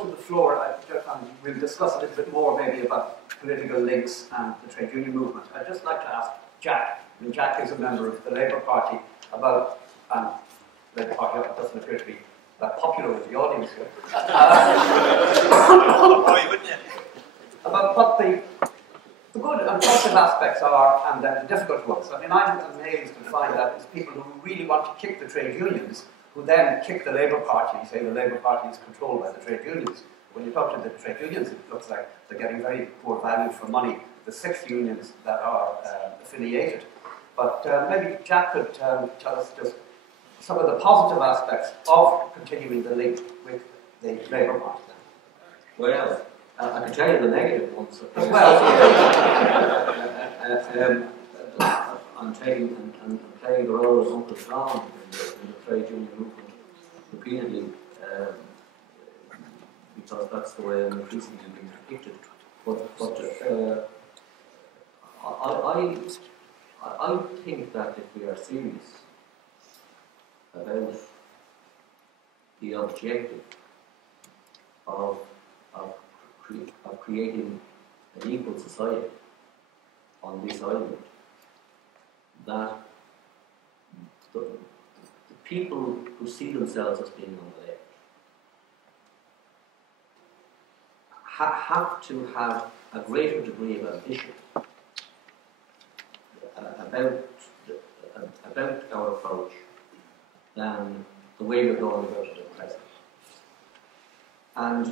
go to the floor, and we'll discuss a little bit more maybe about political links and the trade union movement. I'd just like to ask Jack, and Jack is a member of the Labour Party, about, and the Labour Party doesn't appear to be that popular with the audience here, about what the good and positive aspects are and the difficult ones. I mean, I'm amazed to find that it's people who really want to kick the trade unions who then kick the Labour Party, say the Labour Party is controlled by the trade unions. When you talk to the trade unions, it looks like they're getting very poor value for money, the 6 unions that are affiliated. But maybe Jack could tell us just some of the positive aspects of continuing the link with the Labour Party. Well, I can tell you the negative ones. As well. I'm taking and playing the role of Uncle Tom in the trade union movement repeatedly, because that's the way I'm increasingly being depicted. But I think that if we are serious about the objective of creating an equal society on this island, that the people who see themselves as being on the left have to have a greater degree of ambition about our approach than the way we're going about it at present. And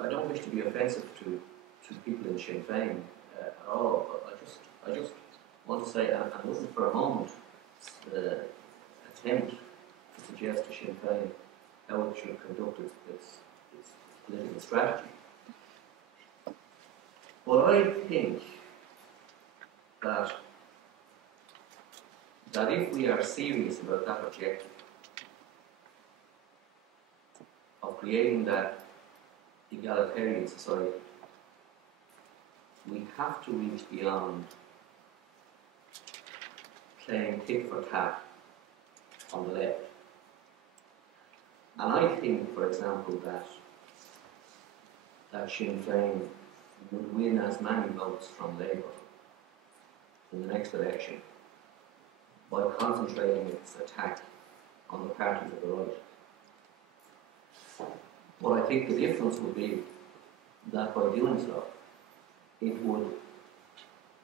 I don't wish to be offensive to people in Sinn Féin at all, but I just want to say, I wasn't for a moment attempt to suggest to Sinn Féin how it should conduct its political strategy. But I think that if we are serious about that objective of creating that egalitarian society, we have to reach beyond playing tit for tat on the left. And I think, for example, that Sinn Féin would win as many votes from Labour in the next election by concentrating its attack on the parties of the right. But I think the difference would be that by doing so, it would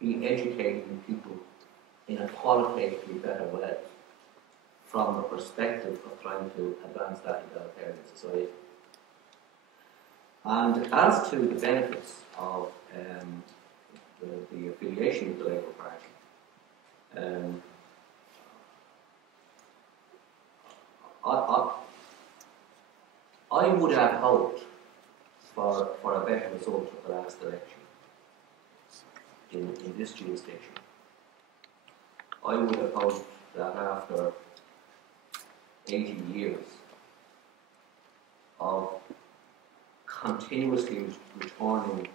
be educating people in a qualitatively better way from the perspective of trying to advance that egalitarian society. And as to the benefits of the affiliation with the Labour Party, I would have hoped for a better result of the last election in this jurisdiction. I would have hoped that after 80 years of continuously returning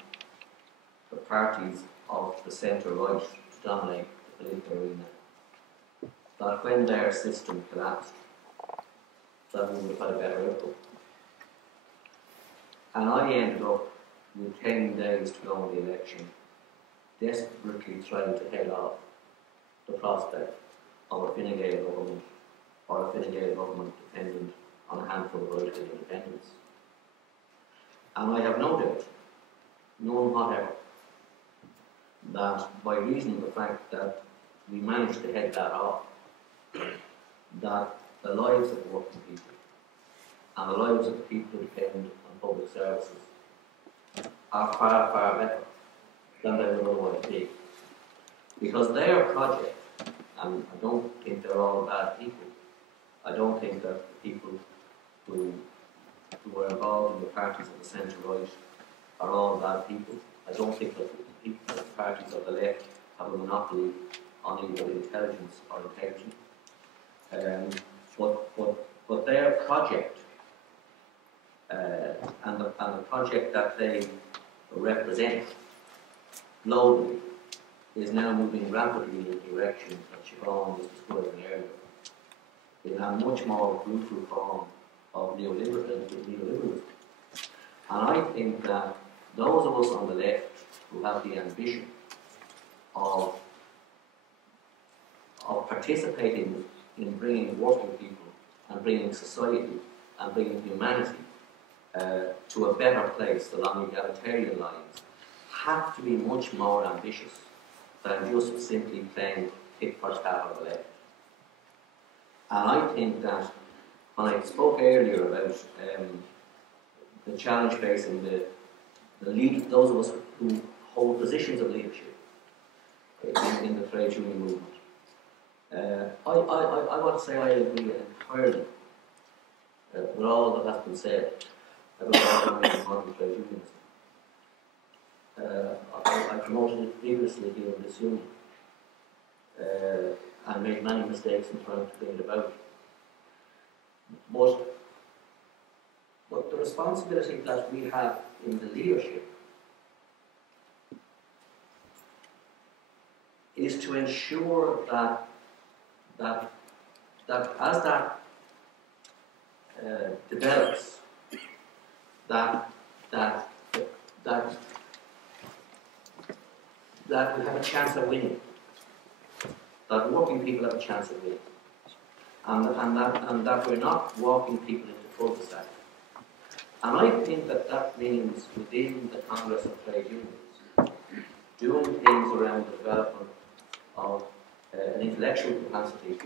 the parties of the centre-right to dominate the political arena, that when their system collapsed, that we would have had a better outcome. And I ended up with 10 days to go in the election, desperately trying to head off the prospect of a Fine Gael government, or a Fine Gael government dependent on a handful of right-wing independents. And I have no doubt, none whatever, that by reason of the fact that we managed to head that off, that the lives of working people and the lives of the people who depend on public services are far, far better than they would otherwise be. Because their project, and I don't think they're all bad people, I don't think that the people who are involved in the parties of the centre-right are all bad people. I don't think that the parties of the left have a monopoly on either intelligence or integrity. But their project and the project that they represent globally is now moving rapidly in the direction that Siobhan was describing earlier, in a much more brutal form of neoliberalism. And I think that those of us on the left who have the ambition of participating in bringing working people and bringing society and bringing humanity to a better place along egalitarian lines have to be much more ambitious than just simply playing pick first half of the left. And I think that when I spoke earlier about the challenge facing those of us who hold positions of leadership in the trade union movement, I want to say I agree entirely with all that has been said about organising modern trade unionism. I promoted it vigorously here in this union and made many mistakes in trying to bring it about. But the responsibility that we have in the leadership is to ensure that as that develops, that we have a chance of winning, that working people have a chance of winning, and that we're not walking people into cul-de-sac. And I think that means within the Congress of Trade Unions, doing things around the development of an intellectual capacity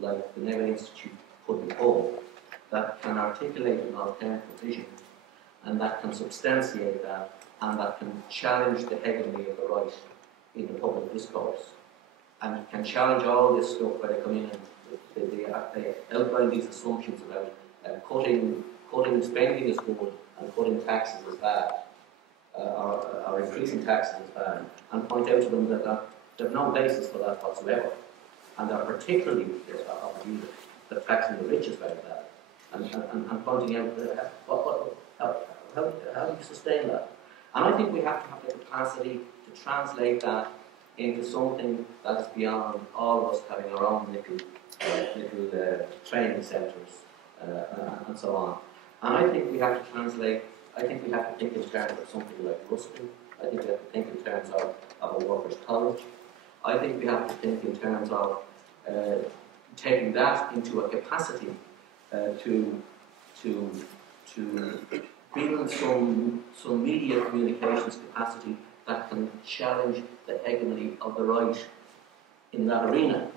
like the Neville Institute put in forward, that can articulate an alternative vision and that can substantiate that and that can challenge the hegemony of the right in the public discourse and can challenge all this stuff where they come in and they outline these assumptions about cutting spending is good and cutting taxes is bad, or increasing taxes is bad, and point out to them that they have no basis for that whatsoever, and they're particularly of the view that taxing the rich is very bad, and pointing out how do you sustain that? And I think we have to have the capacity to translate that into something that is beyond all of us having our own little training centres and so on. And I think we have to translate, I think we have to think in terms of something like Ruskin. I think we have to think in terms of a workers' college. I think we have to think in terms of taking that into a capacity to build some media communications capacity that can challenge the hegemony of the right in that arena.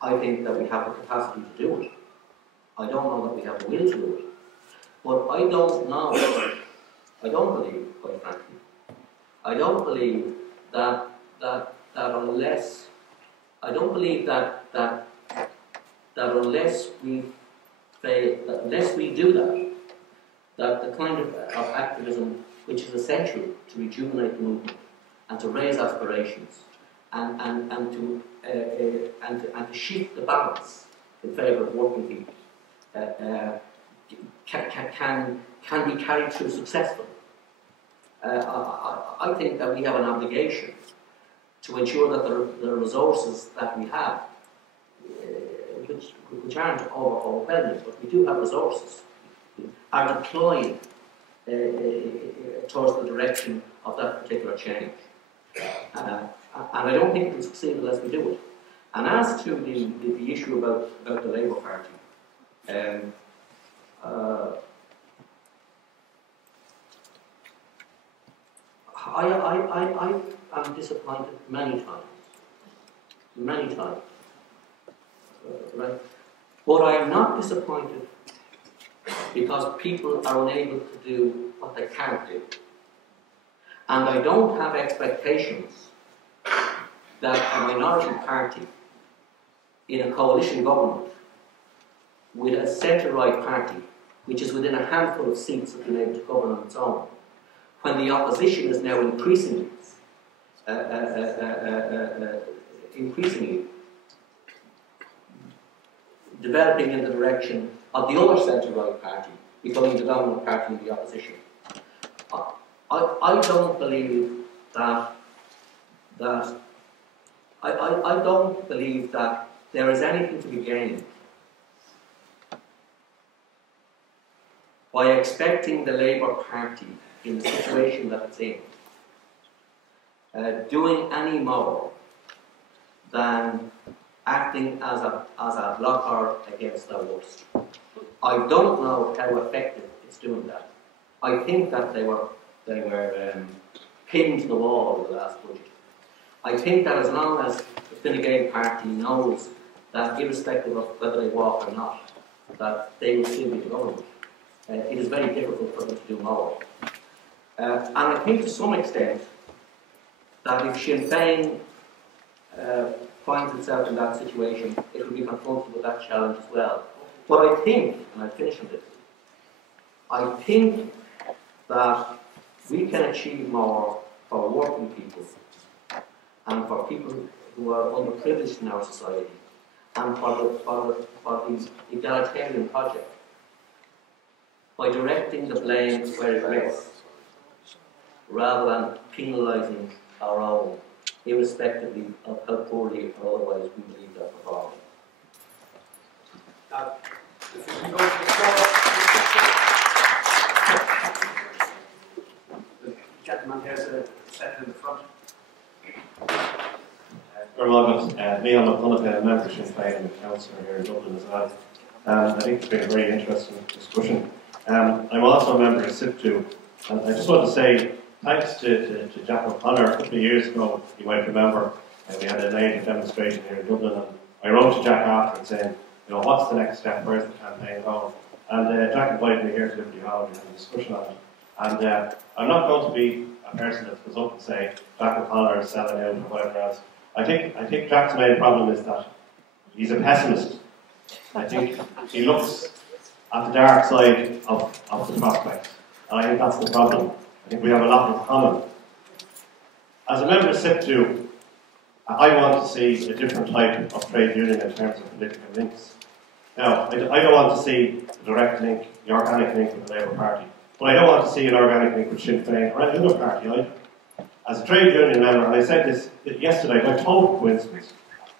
I think that we have the capacity to do it. I don't know that we have the will to do it. But I don't believe, quite frankly, I don't believe that unless we fail, unless we do that the kind of activism which is essential to rejuvenate the movement and to raise aspirations and to shift the balance in favour of working people can be carried through successfully. I think that we have an obligation to ensure that the resources that we have, which aren't overwhelming, but we do have resources, are deployed towards the direction of that particular change. And I don't think it will succeed unless we do it. And as to the issue about the Labour Party, I am disappointed many times, right? But I am not disappointed because people are unable to do what they can't do. And I don't have expectations that a minority party in a coalition government with a centre-right party, which is within a handful of seats of being able to govern on its own, when the opposition is now increasingly developing in the direction of the other centre-right party becoming the dominant party in the opposition. I don't believe that I don't believe that there is anything to be gained by expecting the Labour Party, in the situation that it's in, doing any more than acting as a blocker against the worst. I don't know how effective it's doing that. I think that they were pinned to the wall in the last budget. I think that as long as the Fine Gael party knows that irrespective of whether they walk or not, that they will still be the government, it is very difficult for them to do more. And I think to some extent that if Sinn Féin finds itself in that situation, it will be confronted with that challenge as well. But I think, and I'll finish on this, I think that we can achieve more for working people and for people who are underprivileged in our society and for the egalitarian project by directing the blame where it rests rather than penalising our own, irrespectively of how poorly or otherwise we believe they're performing. If you can go to the floor. The gentleman here's a second in the front. Neil McDonough, a member of Sinn Féin and a councillor here in Dublin as well. I think it's been a very interesting discussion. I'm also a member of SIPTU, and I just want to say thanks to Jack O'Connor. A couple of years ago, you might remember, we had a native demonstration here in Dublin, and I wrote to Jack after saying, you know, what's the next step, where's the campaign going? And Jack invited me here to Liberty Hall and we had a discussion on it. And I'm not going to be a person that goes up and say Jack O'Connor is selling out or whatever else. I think Jack's main problem is that he's a pessimist. I think he looks at the dark side of the prospects. And I think that's the problem. I think we have a lot in common. As a member of SIPTU, I want to see a different type of trade union in terms of political links. Now, I don't want to see a direct link, the organic link with the Labour Party, but I don't want to see an organic link with Sinn Féin or any other party either. As a trade union member, and I said this yesterday, by total coincidence,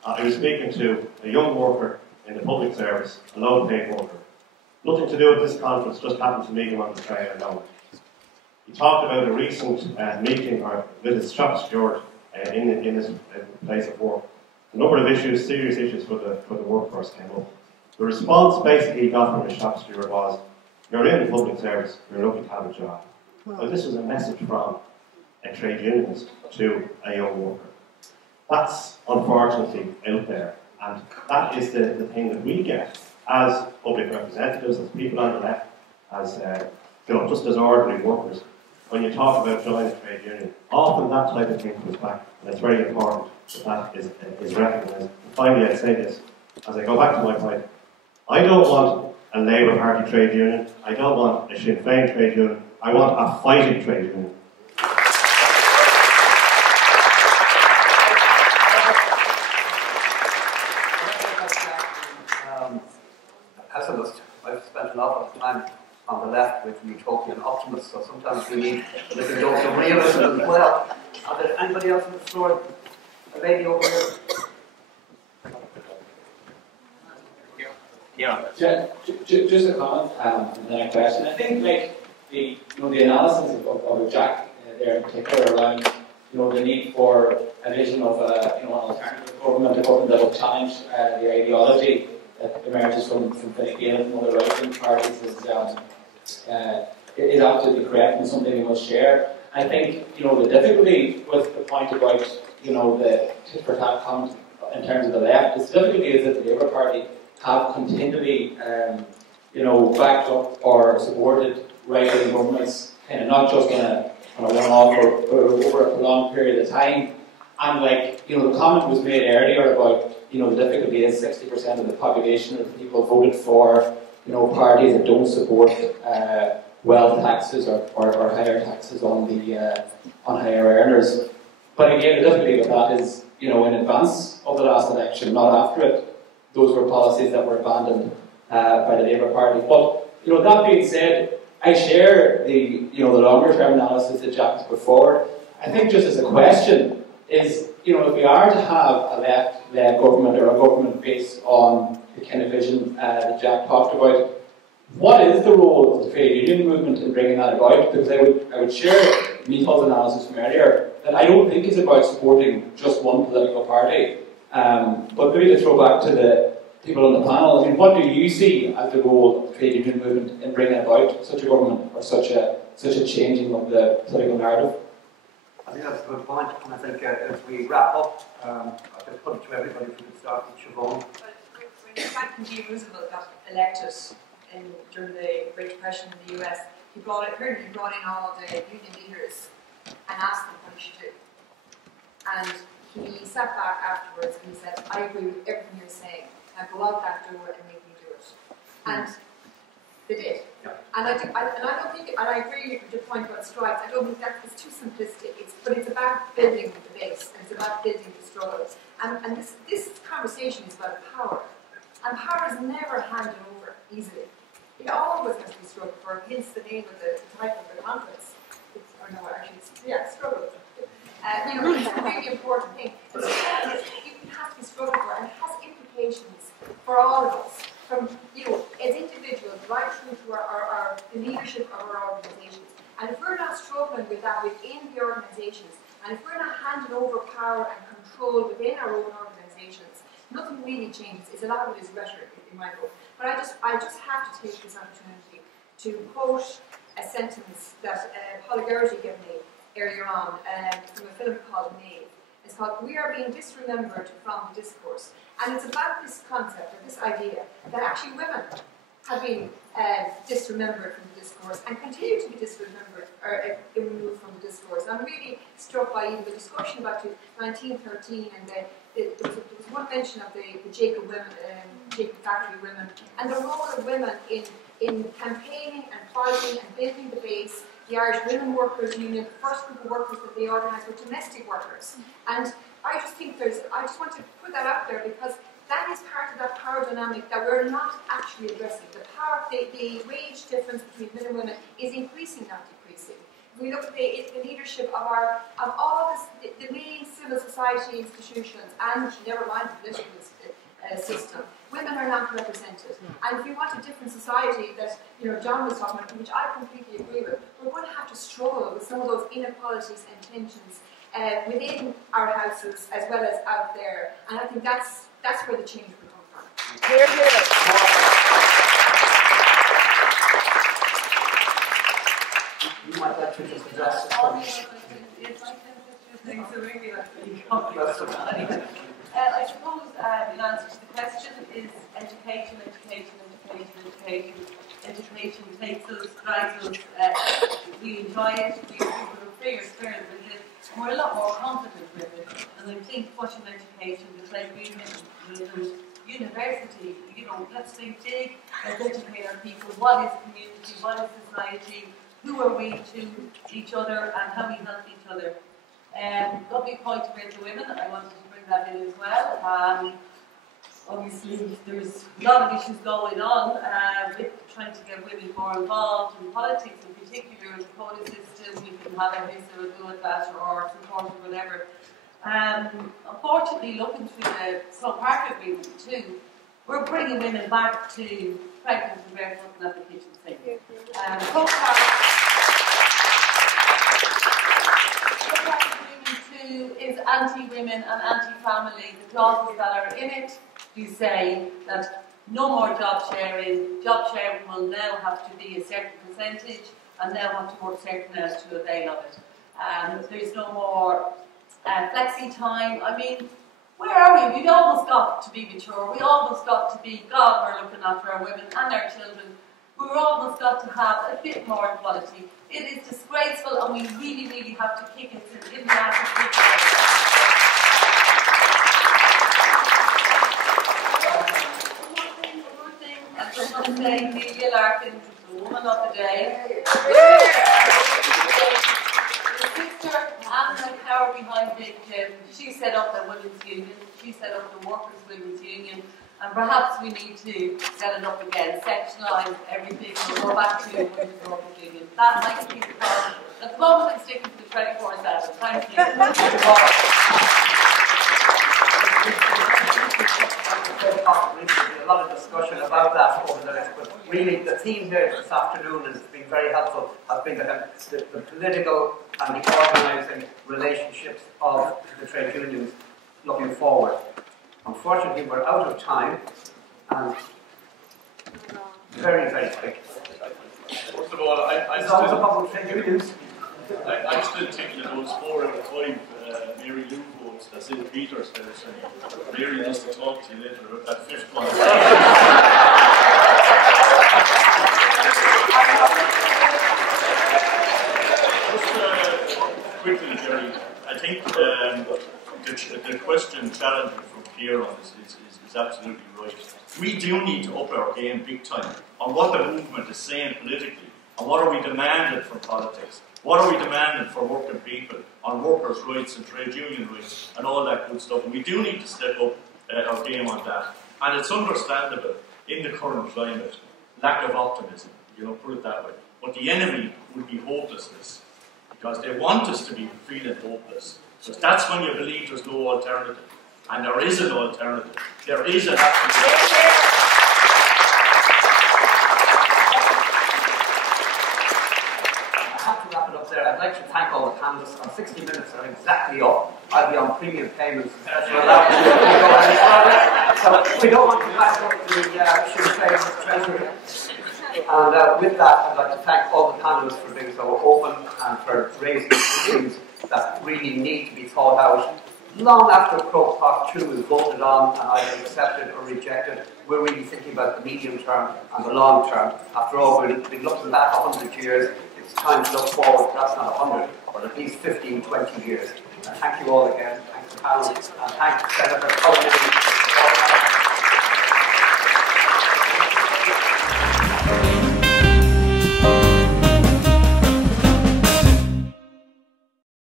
I was speaking to a young worker in the public service, a low-paid worker. Nothing to do with this conference, just happened to meet him on the train and know. He talked about a recent meeting with his shop steward in his place of work. A number of issues, serious issues for the workforce came up. The response basically he got from his shop steward was, you're in the public service, you're lucky to have a job. Well, this was a message from a trade unionist to a young worker. That's unfortunately out there, and that is the thing that we get as public representatives, as people on the left, as just as ordinary workers. When you talk about joining a trade union, often that type of thing comes back, and it's very important that is recognised. And finally, I'd say this, as I go back to my point, I don't want a Labour Party trade union, I don't want a Sinn Féin trade union, I want a fighting trade union. Pessimist. I've spent an awful lot of time on the left with utopian optimists, so sometimes we need a little dose of realism as well. Are there anybody else on the floor? A lady over here. Yeah. Just a comment and then a question. I think, like the analysis of Jack there in particular around the need for a vision of an alternative government, a government that will challenge the ideology that emerges from Fine Gael and other right-wing parties is absolutely correct and something we must share. I think the difficulty with the point about the tit for tat comment in terms of the left, the difficulty is that the Labour Party have continually backed up or supported right-wing governments, kind of not just on a one-off or over a long period of time. And the comment was made earlier about the difficulty is 60% of the population of people voted for parties that don't support wealth taxes or higher taxes on higher earners. But again, the difficulty with that is in advance of the last election, not after it. Those were policies that were abandoned by the Labour Party. But that being said, I share the longer term analysis that Jack has put forward. I think just as a question is if we are to have a left-led government or a government based on the kind of vision that Jack talked about, what is the role of the trade union movement in bringing that about? Because I would share Michal's analysis from earlier that I don't think it's about supporting just one political party. But maybe to throw back to the people on the panel, I mean, what do you see as the role of the trade union movement in bringing about such a government or such a changing of the political narrative? I think that's a good point, and I think as we wrap up, I'll just put it to everybody if we could start with Siobhan. When Franklin D. Roosevelt got elected during the Great Depression in the US, he brought in all the union leaders and asked them what he should do. And he sat back afterwards and he said, I agree with everything you're saying. Now go out that door and make me do it. And they did. Yeah. And I don't think, and I agree with your point about strikes, I don't think that's too simplistic. But it's about building the base, and it's about building the struggles. And this conversation is about power. And power is never handed over easily. It always has to be struggled for, hence the name of the title of the conference. Struggle. It's a really important thing. It has to be struggled for, and it has implications for all of us, from as individuals right through to the leadership of our organisations. And if we're not struggling with that within the organisations, and if we're not handing over power and control within our own organisations, nothing really changes. It's a lot of it is rhetoric, in my book. But I just have to take this opportunity to quote a sentence that Paula Gerty gave me earlier on from a film called Maeve. It's called "We Are Being Disremembered from the Discourse," and it's about this concept or this idea that actually women have been disremembered from the discourse and continue to be disremembered or removed from the discourse. I'm really struck by even the discussion about 1913 and there was one mention of the Jacob factory women and the role of women in campaigning and fighting and building the base. The Irish Women Workers Union, the first group of workers that they organised were domestic workers. And I just think I just want to put that out there because that is part of that power dynamic that we're not actually addressing. The wage difference between men and women is increasing, not decreasing. If we look at the leadership of all the main civil society institutions, and never mind the political system, women are not represented. And if you want a different society that John was talking about, which I completely agree with, we're going to have to struggle with some of those inequalities and tensions within our houses as well as out there. And I think that's where the change will come from. Hear, hear. You might like to just address I suppose in answer to the question is education takes us, drives us, we enjoy it, we have a freer spirit with it, and we're a lot more confident with it. And I think pushing education, the trade union, university, let's think big, let's educate our people, what is community, what is society, who are we to each other and how we help each other. Lovely point about the women, I wanted to bring that in as well. Obviously, there's a lot of issues going on with trying to get women more involved in politics, in particular the quota system. We can have a this or do with that or support or whatever. Unfortunately, looking through the Slow-Park agreement too, we're bringing women back to pregnant and barefoot and at the kitchen sink. Slow-Park agreement too is anti-women and anti-family. The clauses that are in it do say that no more job sharing. Job sharing will now have to be a certain percentage and now have to work certain hours to avail of it. There's no more flexi time. I mean, where are we? We've almost got to be mature. We almost got to be, God, we're looking after our women and our children. We've almost got to have a bit more equality. It is disgraceful and we really, really have to kick it in the ass. I just want to say Nelia Larkin, the woman of the day. The sister and the power behind Big Jim. She set up the women's union, she set up the workers' women's union, and perhaps we need to set it up again, sectionalise everything, and go back to the women's workers' union. That might be the problem. At the moment I'm sticking to the 24/7. Thank you. A lot of discussion about that over the next, but really the theme here this afternoon has been very helpful, has been the political and the organising relationships of the trade unions looking forward. Unfortunately, we're out of time, and very, very quick. First of all, I still think that those 4 out of 5 Mary Lou votes that's in Peter's house, and Mary wants to talk to you later about that 5th one. Just quickly, Gerry, I think the question challenging from Pierre on this is absolutely right. We do need to up our game big time on what the movement is saying politically, and what are we demanding from politics. What are we demanding for working people on workers' rights and trade union rights and all that good stuff? And we do need to step up our game on that. And it's understandable in the current climate, lack of optimism, put it that way. But the enemy would be hopelessness, because they want us to be feeling hopeless. Because that's when you believe there's no alternative. And there is an alternative. There is an absolute. There. I'd like to thank all the panelists. Our 60 minutes are exactly up. I'll be on premium payments. So we don't want to back up the Sinn Féin treasury. And with that, I'd like to thank all the panelists for being so open and for raising issues that really need to be thought out. Long after Croke Part 2 is voted on and either accepted or rejected, we're really thinking about the medium term and the long term. After all, we've been looking back 100 years. It's time to look forward, perhaps not 100, but at least 15, 20 years. And thank you all again. Thanks to the panel, and thanks, Senator Cullen.